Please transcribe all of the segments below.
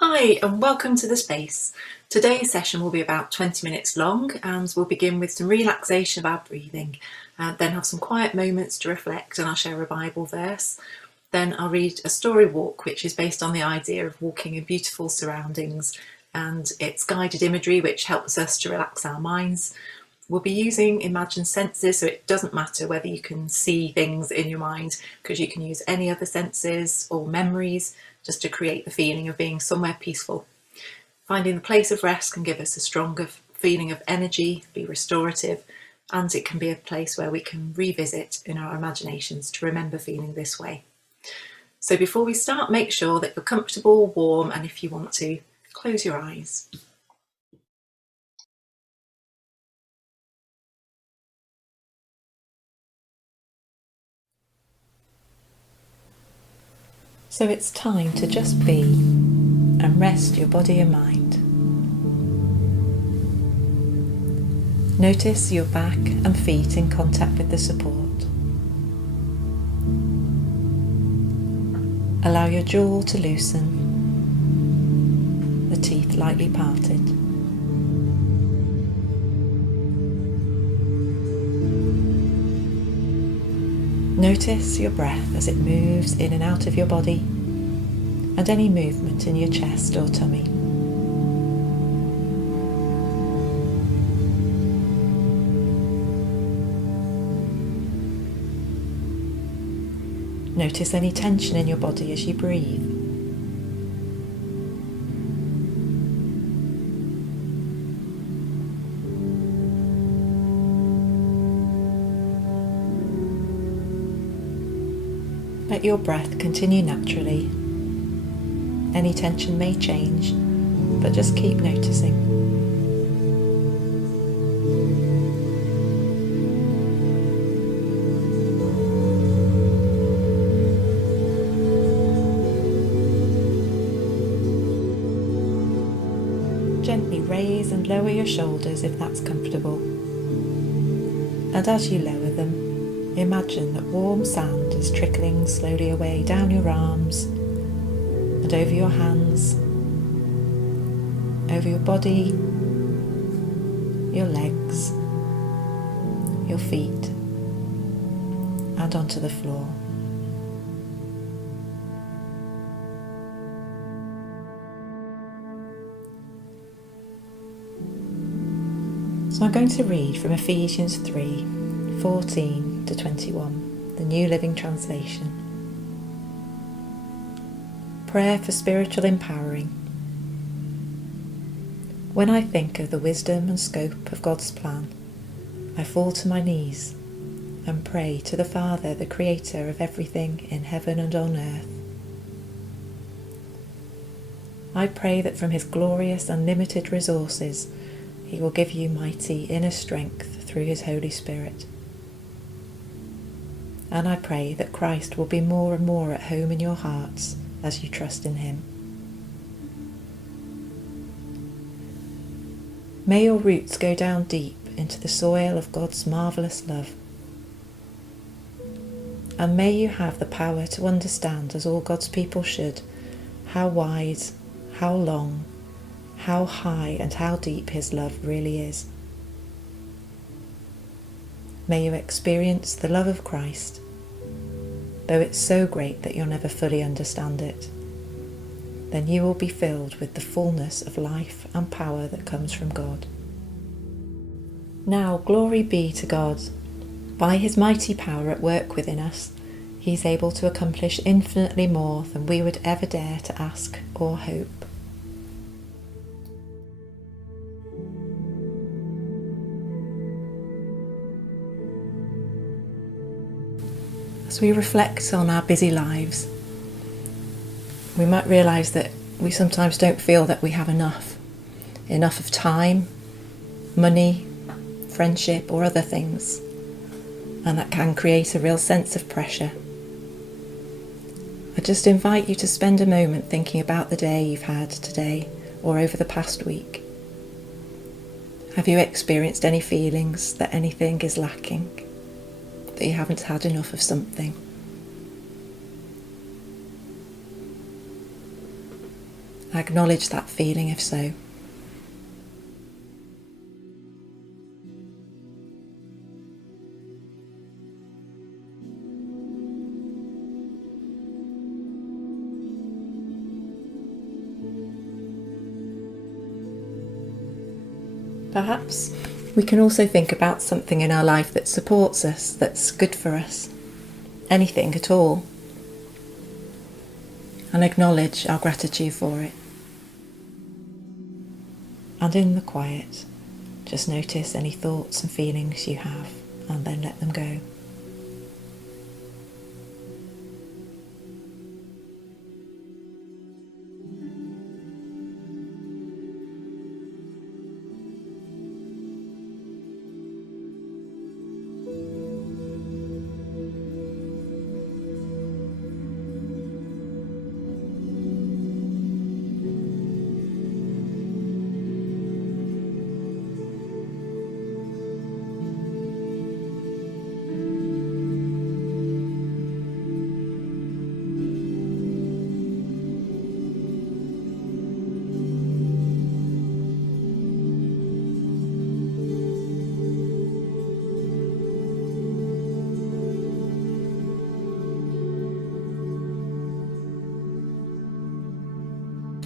Hi and welcome to the space. Today's session will be about 20 minutes long and we'll begin with some relaxation of our breathing, then have some quiet moments to reflect, and I'll share a Bible verse. Then I'll read a story walk which is based on the idea of walking in beautiful surroundings, and it's guided imagery which helps us to relax our minds. We'll be using imagined senses, so it doesn't matter whether you can see things in your mind, because you can use any other senses or memories just to create the feeling of being somewhere peaceful. Finding the place of rest can give us a stronger feeling of energy, be restorative, and it can be a place where we can revisit in our imaginations to remember feeling this way. So before we start, make sure that you're comfortable, warm, and if you want to, close your eyes. So it's time to just be and rest your body and mind. Notice your back and feet in contact with the support. Allow your jaw to loosen, the teeth lightly parted. Notice your breath as it moves in and out of your body, and any movement in your chest or tummy. Notice any tension in your body as you breathe. Let your breath continue naturally. Any tension may change, but just keep noticing. Gently raise and lower your shoulders if that's comfortable. And as you lower them, imagine that warm sand is trickling slowly away down your arms and over your hands, over your body, your legs, your feet, and onto the floor. So I'm going to read from Ephesians 3:14 to 21, the New Living Translation. Prayer for spiritual empowering. When I think of the wisdom and scope of God's plan, I fall to my knees and pray to the Father, the Creator of everything in heaven and on earth. I pray that from His glorious unlimited resources, He will give you mighty inner strength through His Holy Spirit. And I pray that Christ will be more and more at home in your hearts as you trust in Him. May your roots go down deep into the soil of God's marvellous love. And may you have the power to understand, as all God's people should, how wide, how long, how high and how deep His love really is. May you experience the love of Christ, though it's so great that you'll never fully understand it. Then you will be filled with the fullness of life and power that comes from God. Now, glory be to God. By His mighty power at work within us, He is able to accomplish infinitely more than we would ever dare to ask or hope. As we reflect on our busy lives, we might realise that we sometimes don't feel that we have enough of time, money, friendship or other things, and that can create a real sense of pressure. I just invite you to spend a moment thinking about the day you've had today or over the past week. Have you experienced any feelings that anything is lacking, that you haven't had enough of something? Acknowledge that feeling if so. Perhaps we can also think about something in our life that supports us, that's good for us, anything at all, and acknowledge our gratitude for it. And in the quiet, just notice any thoughts and feelings you have and then let them go.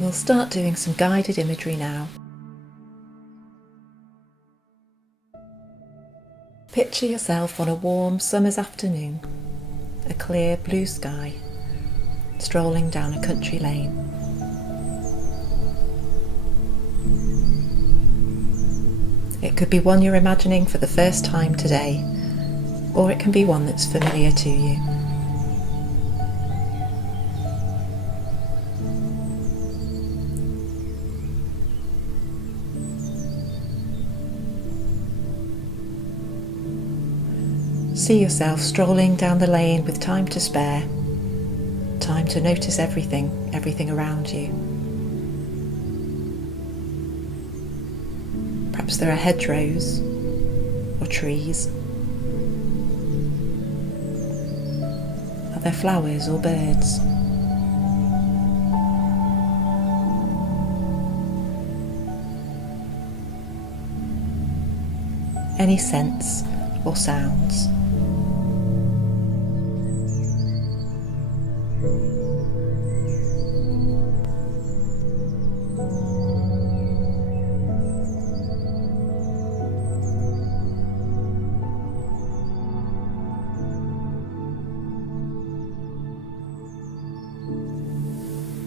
We'll start doing some guided imagery now. Picture yourself on a warm summer's afternoon, a clear blue sky, strolling down a country lane. It could be one you're imagining for the first time today, or it can be one that's familiar to you. See yourself strolling down the lane with time to spare, time to notice everything around you. Perhaps there are hedgerows or trees. Are there flowers or birds? Any scents or sounds?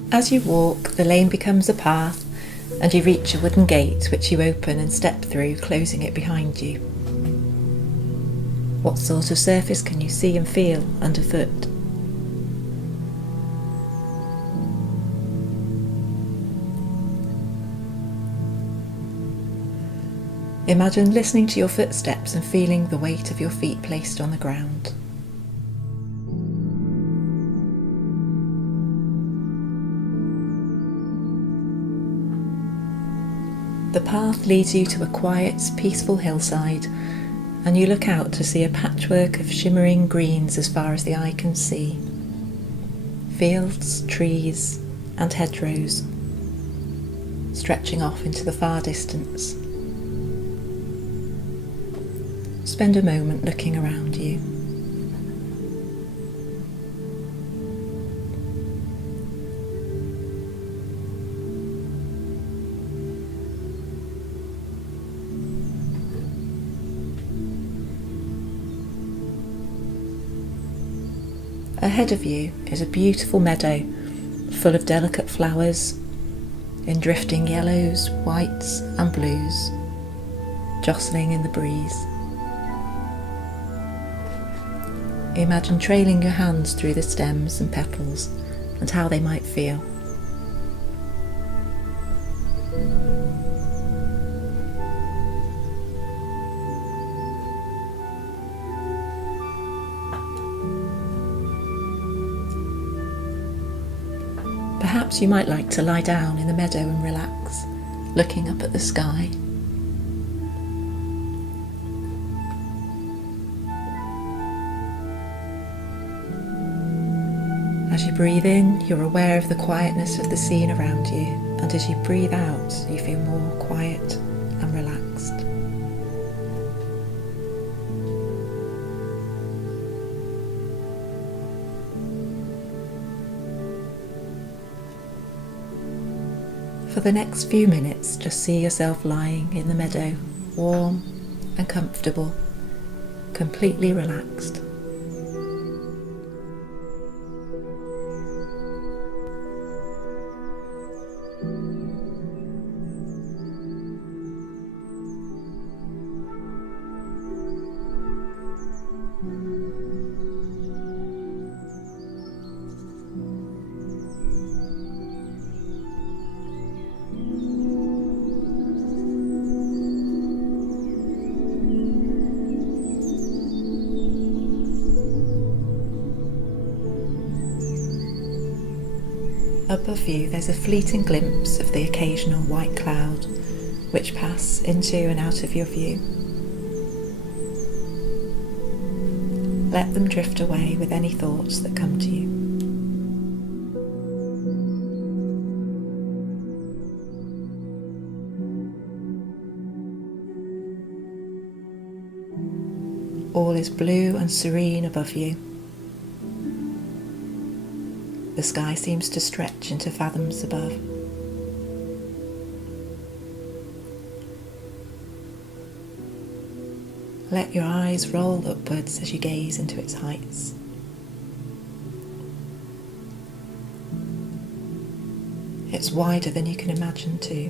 As you walk, the lane becomes a path, and you reach a wooden gate which you open and step through, closing it behind you. What sort of surface can you see and feel underfoot? Imagine listening to your footsteps and feeling the weight of your feet placed on the ground. The path leads you to a quiet, peaceful hillside, and you look out to see a patchwork of shimmering greens as far as the eye can see. Fields, trees, and hedgerows, stretching off into the far distance. Spend a moment looking around you. Ahead of you is a beautiful meadow full of delicate flowers in drifting yellows, whites and blues, jostling in the breeze. Imagine trailing your hands through the stems and petals and how they might feel. Perhaps you might like to lie down in the meadow and relax, looking up at the sky. As you breathe in, you're aware of the quietness of the scene around you, and as you breathe out, you feel more quiet and relaxed. For the next few minutes, just see yourself lying in the meadow, warm and comfortable, completely relaxed. Above you there's a fleeting glimpse of the occasional white cloud which pass into and out of your view. Let them drift away with any thoughts that come to you. All is blue and serene above you. The sky seems to stretch into fathoms above. Let your eyes roll upwards as you gaze into its heights. It's wider than you can imagine too.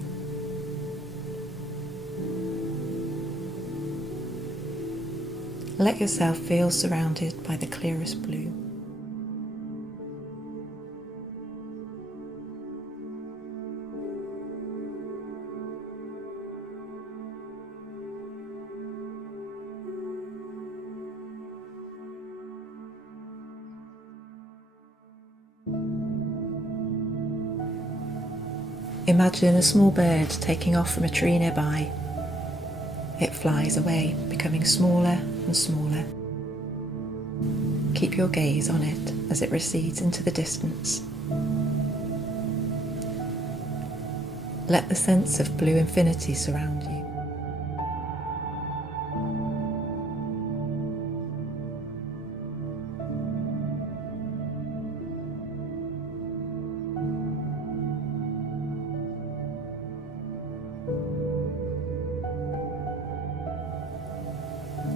Let yourself feel surrounded by the clearest blue. Imagine a small bird taking off from a tree nearby. It flies away, becoming smaller and smaller. Keep your gaze on it as it recedes into the distance. Let the sense of blue infinity surround you.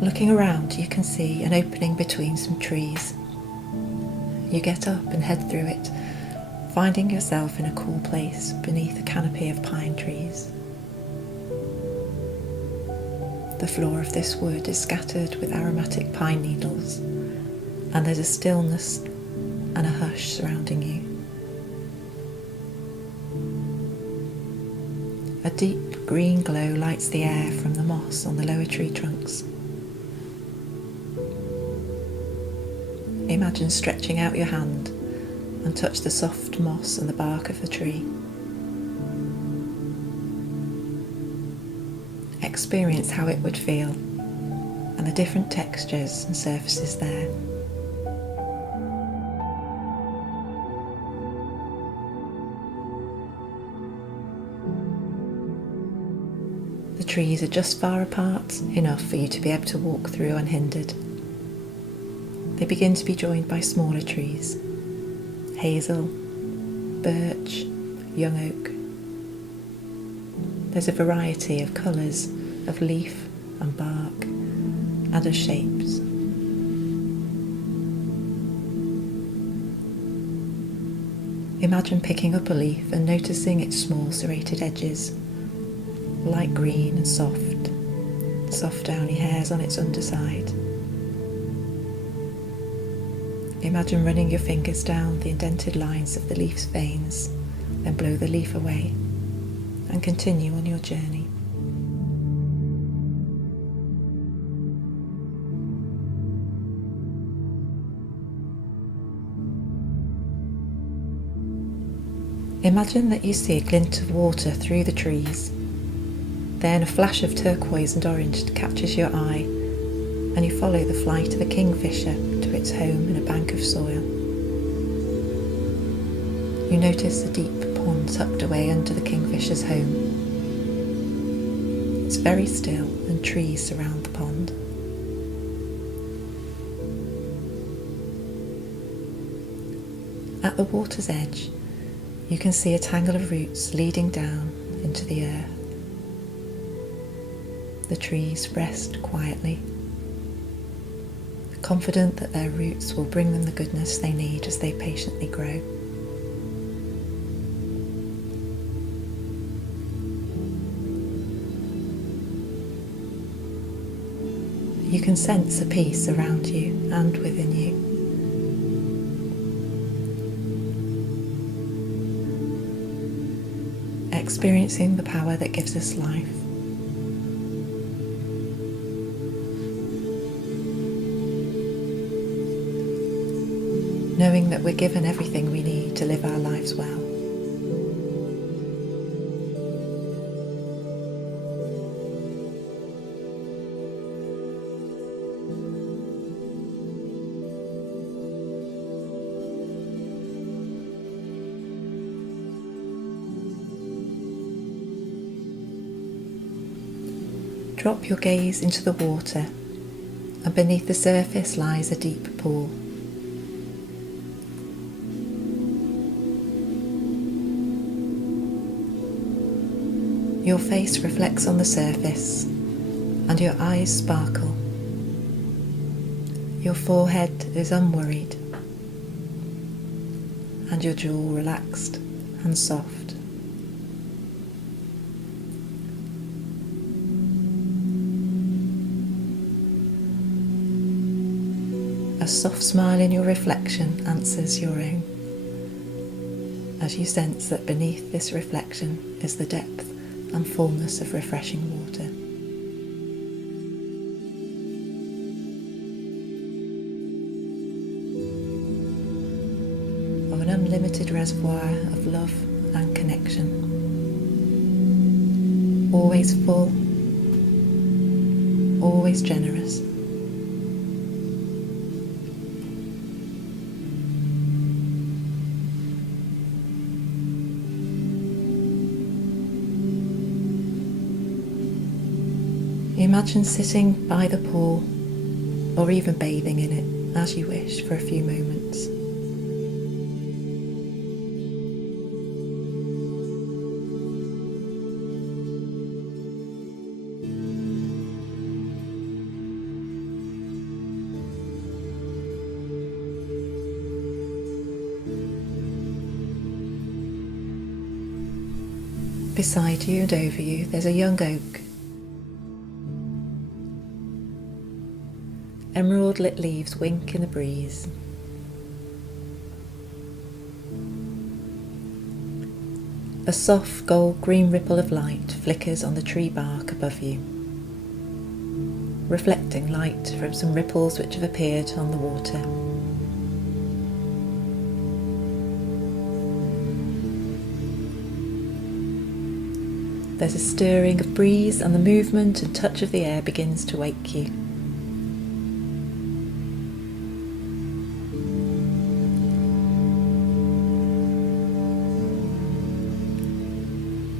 Looking around, you can see an opening between some trees. You get up and head through it, finding yourself in a cool place beneath a canopy of pine trees. The floor of this wood is scattered with aromatic pine needles, and there's a stillness and a hush surrounding you. A deep green glow lights the air from the moss on the lower tree trunks. Imagine stretching out your hand and touch the soft moss and the bark of the tree. Experience how it would feel and the different textures and surfaces there. The trees are just far apart enough for you to be able to walk through unhindered. They begin to be joined by smaller trees, hazel, birch, young oak. There's a variety of colours, of leaf and bark, and of shapes. Imagine picking up a leaf and noticing its small serrated edges, light green and soft downy hairs on its underside. Imagine running your fingers down the indented lines of the leaf's veins, then blow the leaf away and continue on your journey. Imagine that you see a glint of water through the trees. Then a flash of turquoise and orange catches your eye, and you follow the flight of a kingfisher to its home in a bank of soil. You notice a deep pond tucked away under the kingfisher's home. It's very still and trees surround the pond. At the water's edge, you can see a tangle of roots leading down into the earth. The trees rest quietly, confident that their roots will bring them the goodness they need as they patiently grow. You can sense a peace around you and within you. Experiencing the power that gives us life. Knowing that we're given everything we need to live our lives well. Drop your gaze into the water, and beneath the surface lies a deep pool. Your face reflects on the surface, and your eyes sparkle. Your forehead is unworried, and your jaw relaxed and soft. A soft smile in your reflection answers your own, as you sense that beneath this reflection is the depth and fullness of refreshing water. Of an unlimited reservoir of love and connection, always full, always generous. Imagine sitting by the pool, or even bathing in it as you wish for a few moments. Beside you and over you, there's a young oak. Emerald lit leaves wink in the breeze. A soft gold green ripple of light flickers on the tree bark above you, reflecting light from some ripples which have appeared on the water. There's a stirring of breeze, and the movement and touch of the air begins to wake you.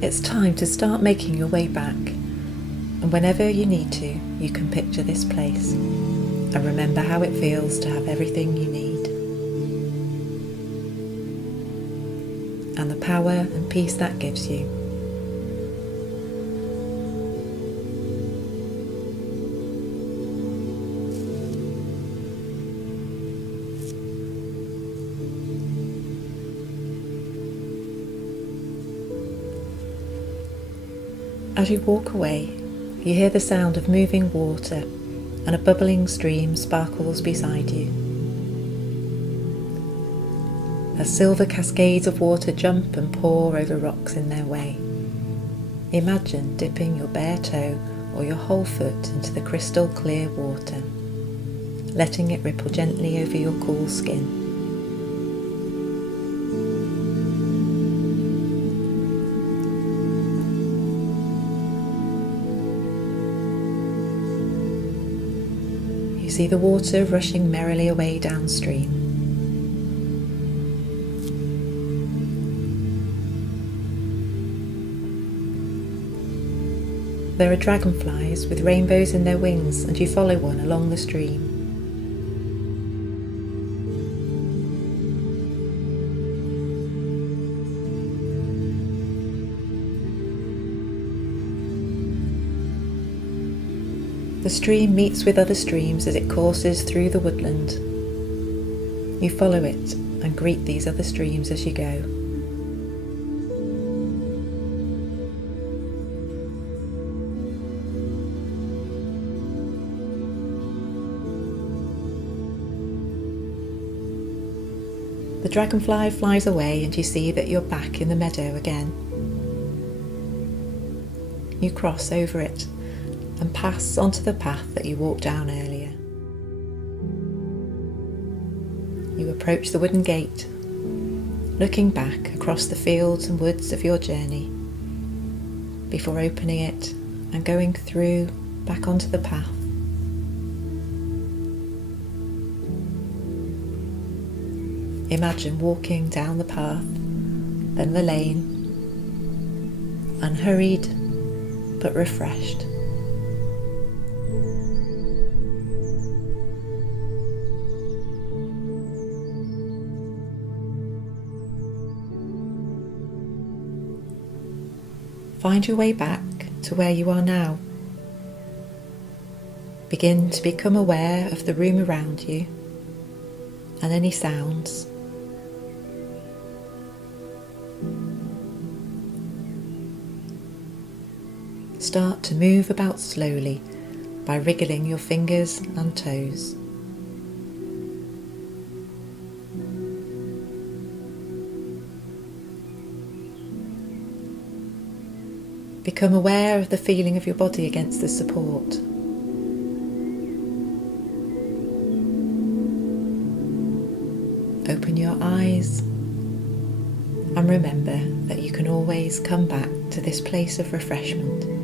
It's time to start making your way back, and whenever you need to, you can picture this place and remember how it feels to have everything you need, and the power and peace that gives you. As you walk away, you hear the sound of moving water, and a bubbling stream sparkles beside you. As silver cascades of water jump and pour over rocks in their way, imagine dipping your bare toe or your whole foot into the crystal clear water, letting it ripple gently over your cool skin. You see the water rushing merrily away downstream. There are dragonflies with rainbows in their wings, and you follow one along the stream. The stream meets with other streams as it courses through the woodland. You follow it and greet these other streams as you go. The dragonfly flies away and you see that you're back in the meadow again. You cross over it and pass onto the path that you walked down earlier. You approach the wooden gate, looking back across the fields and woods of your journey, before opening it and going through back onto the path. Imagine walking down the path, then the lane, unhurried but refreshed. Find your way back to where you are now. Begin to become aware of the room around you and any sounds. Start to move about slowly by wriggling your fingers and toes. Become aware of the feeling of your body against the support. Open your eyes and remember that you can always come back to this place of refreshment.